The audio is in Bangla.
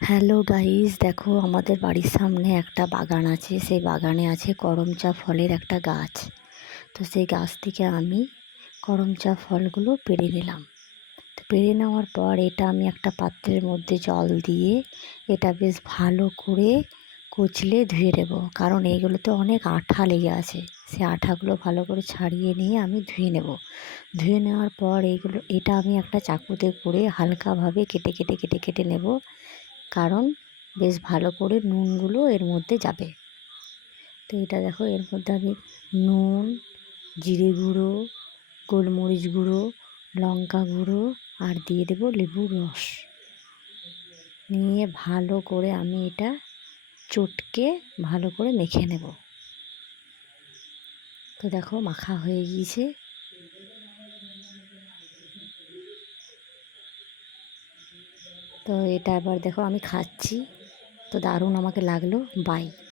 হ্যালো গাইস, দেখো আমাদের বাড়ির সামনে একটা বাগান আছে। সেই বাগানে আছে করমচা ফলের একটা গাছ। তো সেই গাছ থেকে আমি করমচা ফলগুলো পেড়ে নিলাম। তো পেড়ে নেওয়ার পর এটা আমি একটা পাত্রের মধ্যে জল দিয়ে এটা বেশ ভালো করে কুচলে ধুয়ে দেব, কারণ এইগুলোতে অনেক আঠা লেগে আছে। সেই আঠাগুলো ভালো করে ছাড়িয়ে নিয়ে আমি ধুয়ে নেব। ধুয়ে নেওয়ার পর এটা আমি একটা চাকুতে করে হালকাভাবে কেটে কেটে কেটে কেটে নেব, কারণ বেশ ভালো করে নুনগুলো এর মধ্যে যাবে। তো এটা দেখো, এর মধ্যে আমি নুন, জিরে গুঁড়ো, গোলমরিচ গুঁড়ো, লঙ্কা গুঁড়ো আর দিয়ে দেবো লেবুর রস। নিয়ে ভালো করে আমি এটা চটকে ভালো করে মেখে নেব। তো দেখো মাখা হয়ে গিয়েছে। তো এটা এবার দেখো আমি খাচ্ছি, তো দারুণ আমাকে লাগলো। বাই।